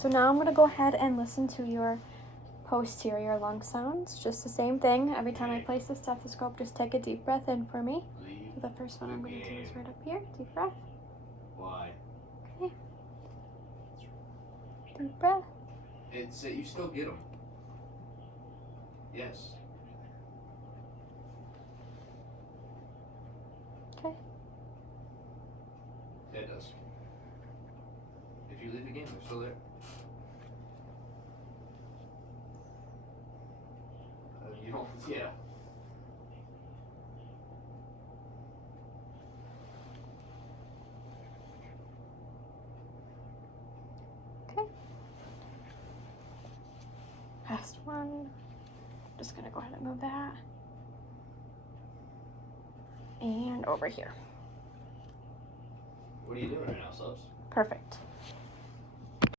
So now I'm going to go ahead and listen to your posterior lung sounds. Just the same thing. Every time I place the stethoscope, just take a deep breath in for me. So the first one I'm going to do is right up here. Deep breath. Why? Okay. Deep breath. It's you still get them. Yes. Okay. Yeah, it does. If you leave again, they're still there. You don't. Yeah. Okay. Last one. Just gonna go ahead and move that. And over here. What are you doing right now, Subs? Perfect.